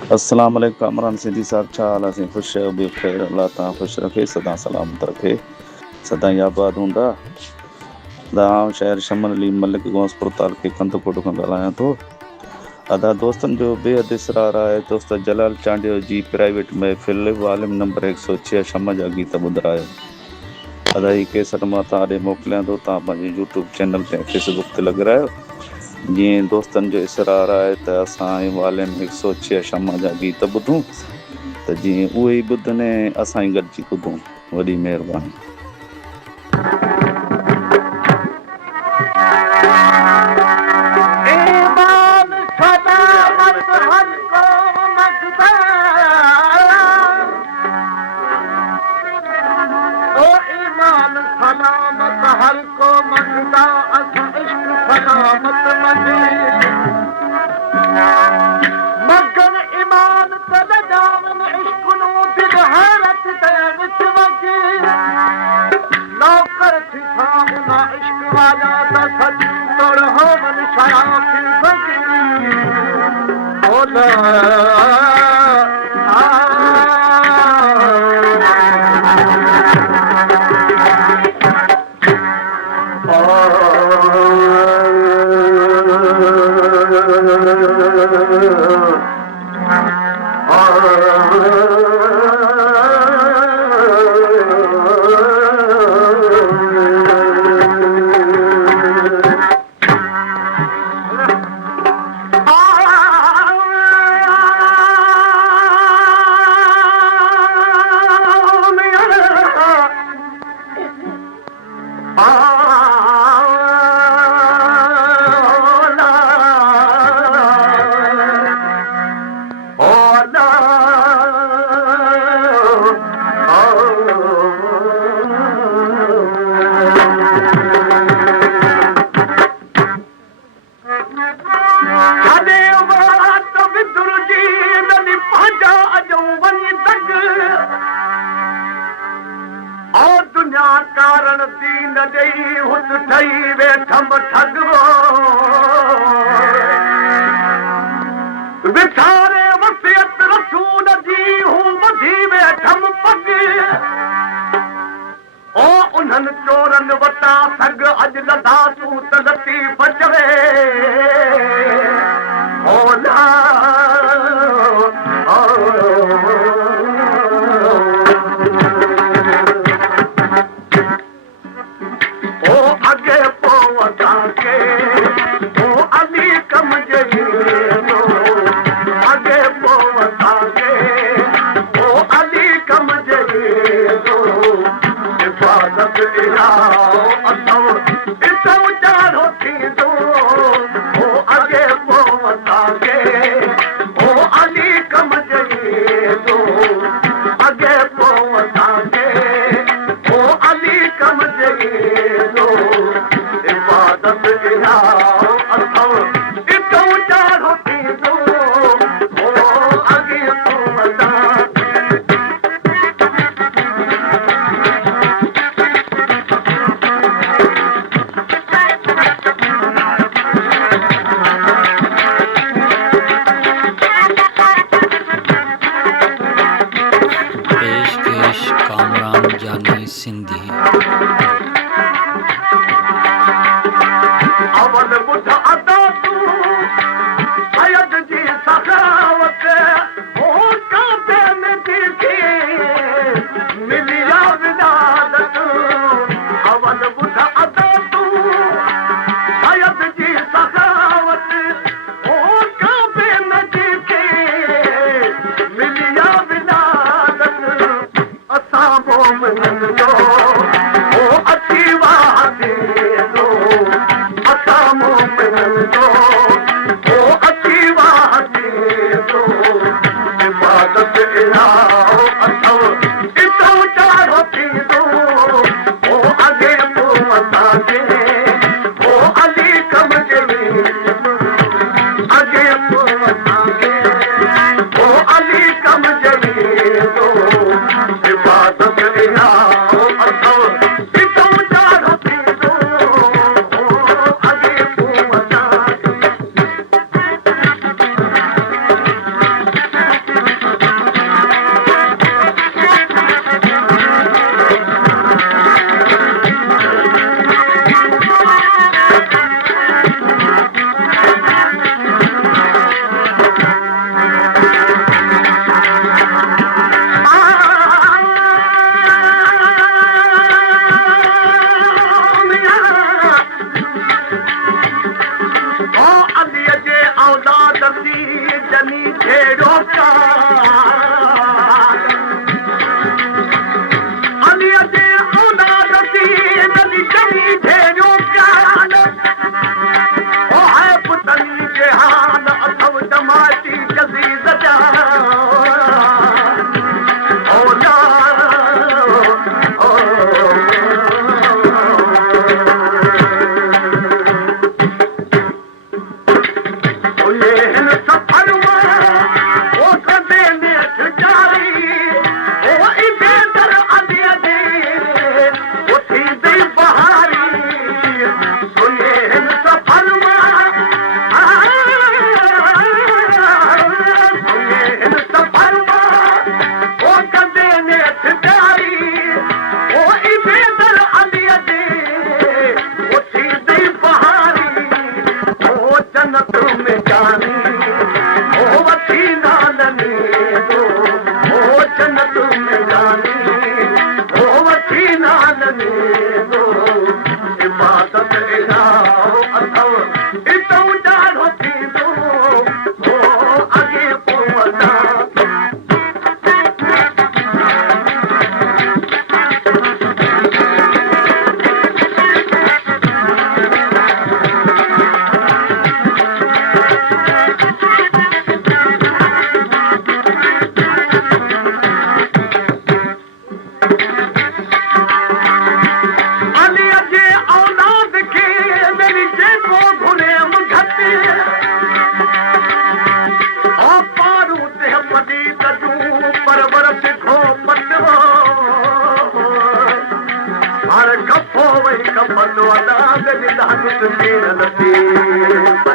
अस्सलाम वालेकुम कामरान सिंधी साहब, छा हाल आहे? ख़ुशि आहियो? ॿियो ख़ैरु? अलाह तव्हां ख़ुशि रखे, सदा सलामत रखे, सदा आबाद हूंदा। आउं शहर शमन अली मलिक गोसपुर तालुके कंदकोट खां ॻाल्हायां थो। अदा दोस्तनि जो बेहद इसरार आहे। दोस्त जलाल चांडियो जी प्राइवेट महफ़िल वालिम नंबर 106 शम जा गीत ॿुधायो। अदा ही केसट मां तव्हां ॾे मोकिलियां थो। तव्हां पंहिंजे यूट्यूब चैनल ते फेसबुक ते लॻारायो। जीअं दोस्तनि जो इसरार आहे त असां वालिम 106 शम जा गीत ॿुधूं, त जीअं उहे ई ॿुधनि असां ई गॾिजी ॿुधूं। वॾी महिरबानी। रसी जनी छेड़ो का अलिया दे औना रसी जनी जनी छेड़ो का ओ है पुतनी के हान अथव जमाती जजीज जा ओ ना कपो वही कपनो अदा गज दान मेर नथी